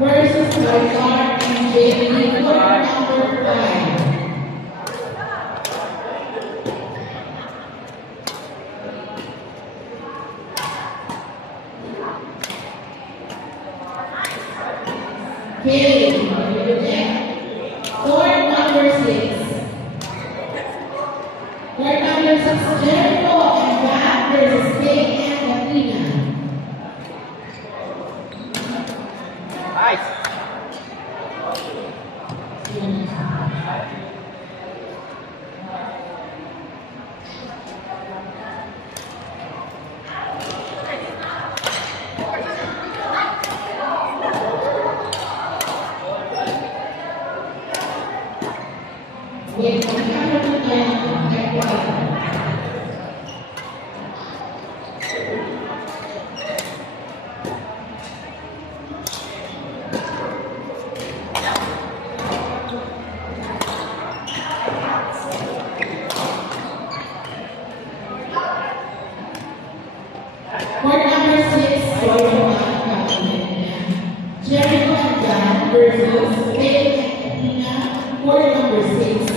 Versus Marcar and Jamie, court number 5. Okay, court number 6. Court number 6, Jericho and Van versus Kay and Katrina. Nice. Court number 6, Jericho and Van versus Kay and Katrina. Court number 6.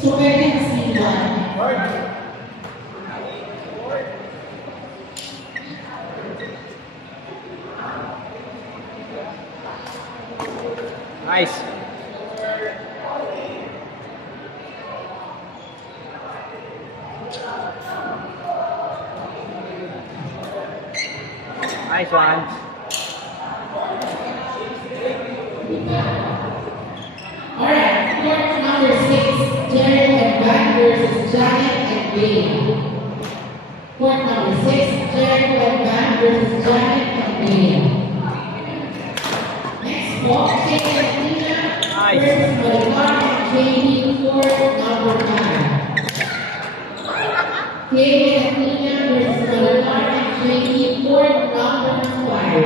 So where can you see one? Nice. Nice one. Alright, court number 6, Jericho and Van versus Janet and Bea. Court number 6, Jericho and Van versus Janet and Bea. Next ball, Kay and Tina versus Maricar and Jamie. Court number 5. Kay and Tina versus Maricar and Jamie. Court number 5.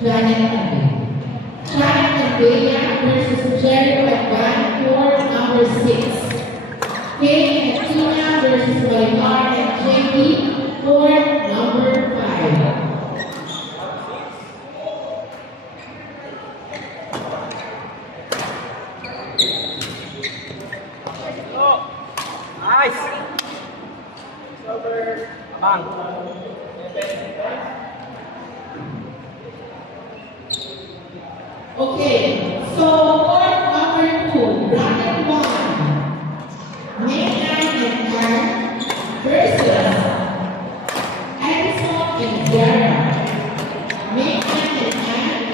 Janet and Bea. Janet and Bea versus Jericho and Van, court number 6. Kay and Tina versus Maricar and Jamie, court number 5. Oh, nice. Bang. Okay, so court number 2, bracket 1. Megan and Anne versus Edison and Zara. Megan and Anne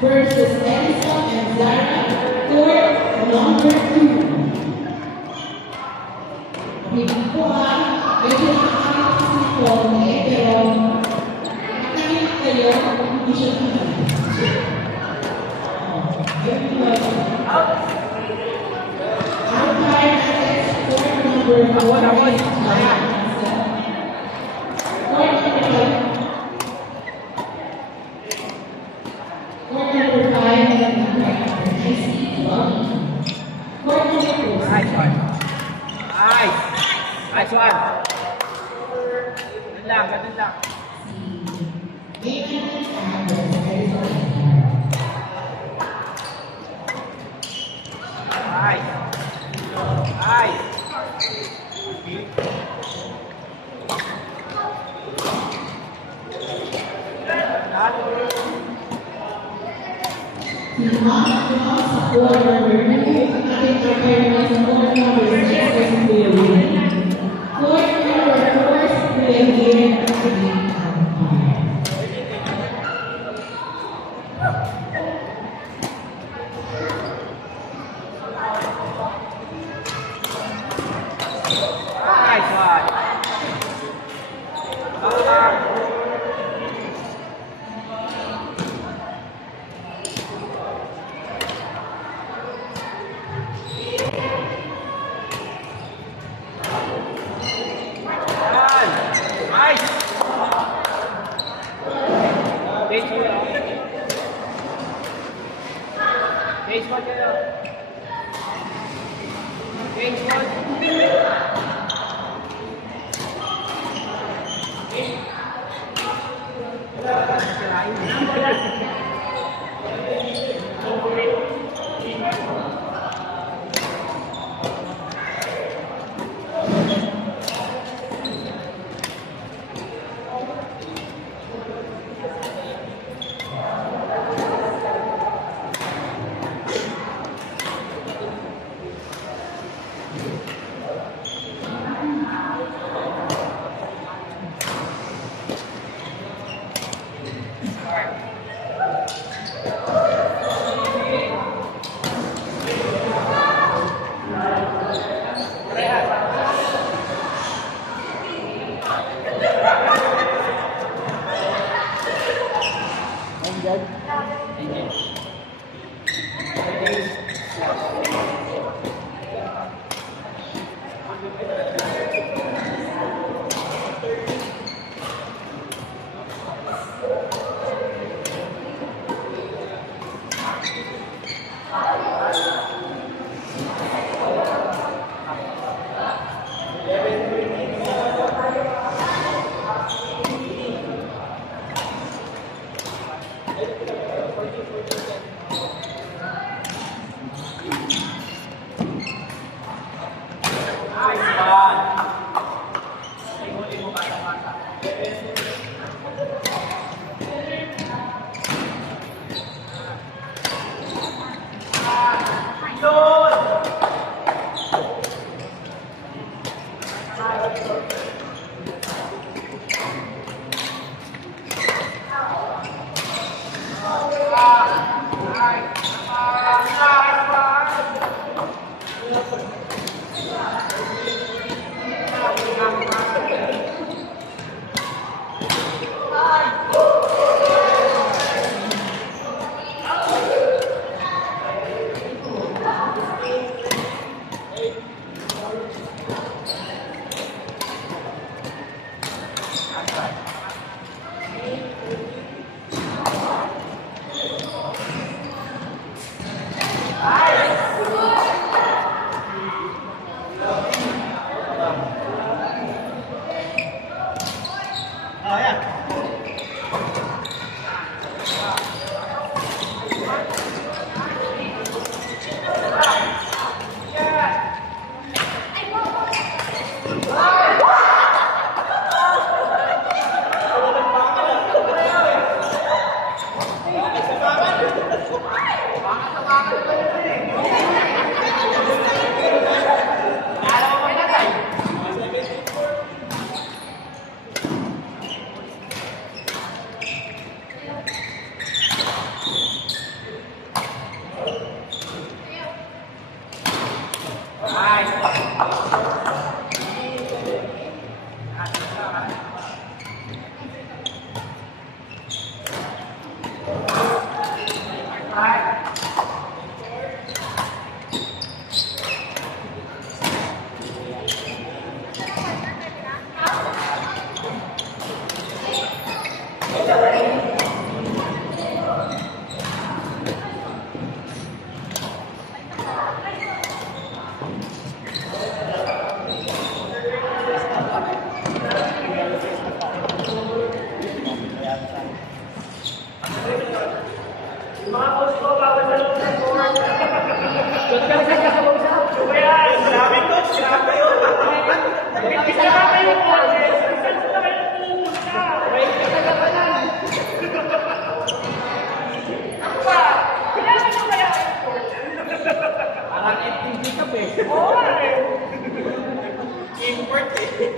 versus Edison and Zara, court number 2. Hindi ko medyo nakakasip ko pero nakakita kayo, hindi siya Nice one. Ganun lang, ganun lang. Nice. Nice. Sa court number 2, ating partner naman sa court number 6 ay si Kuya Willie. Court number 4, si Kuya Willie at ating umpire. Nice one. Nice. Base one kayo. Base one.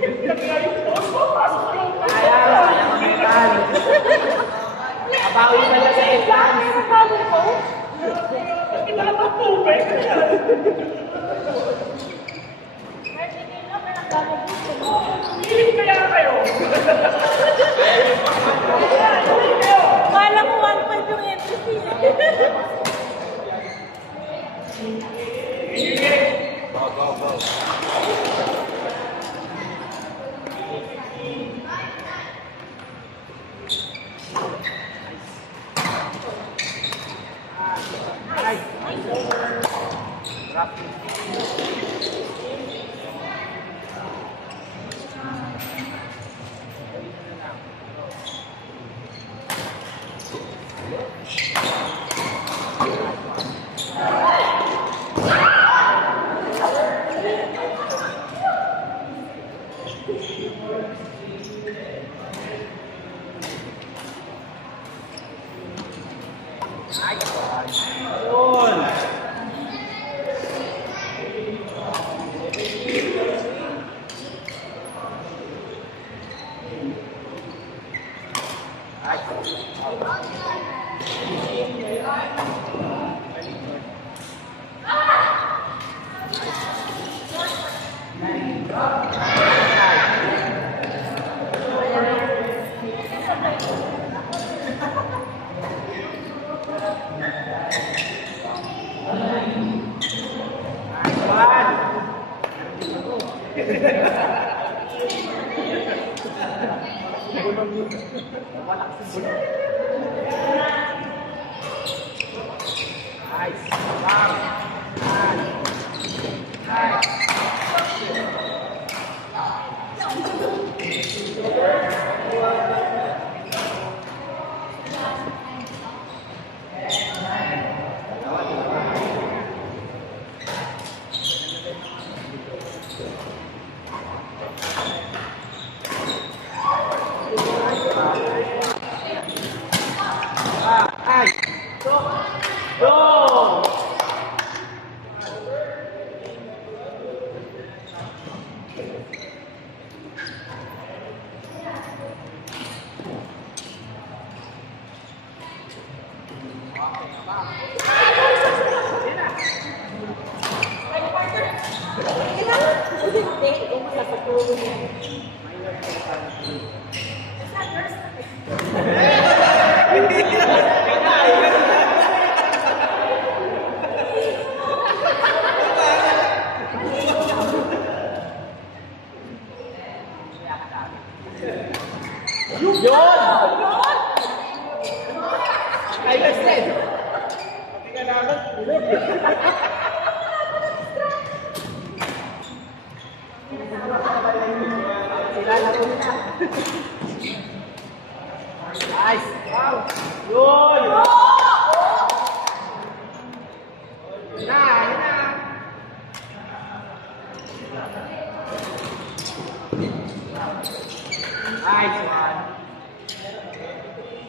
Sayang ang metal. Abawi talaga sa metal. Kala ko 1.5 yung entry fee. Go, go, go.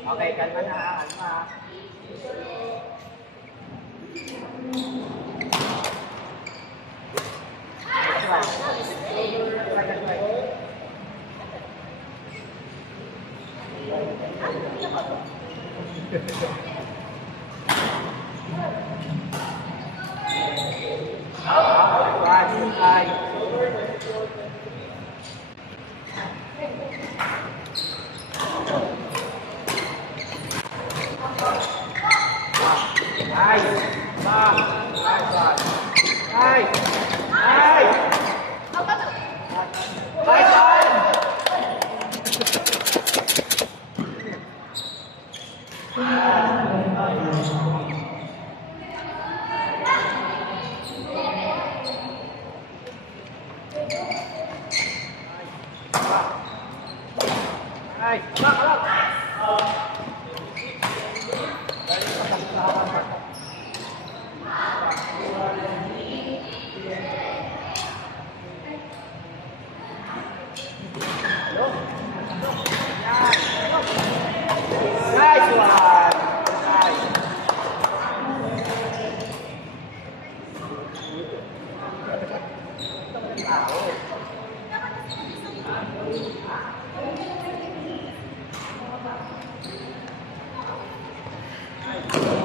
Okay, kalma na, kalma.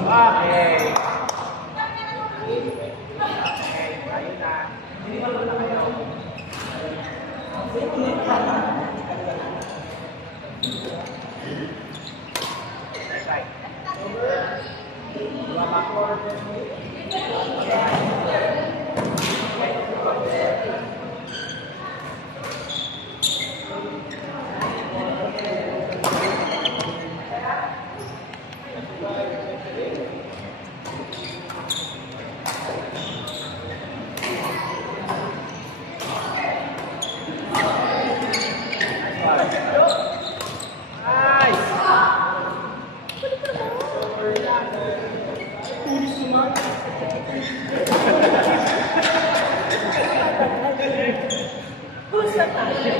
Okay. Okay, tayo na. Right. Dua bakor. Pusa tayo.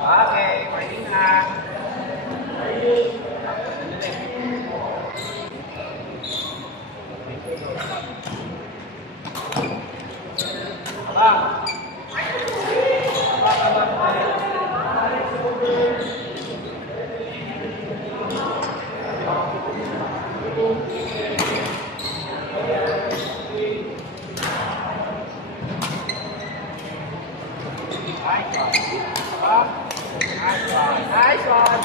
Okay, pwede na. Nice one. Nice one.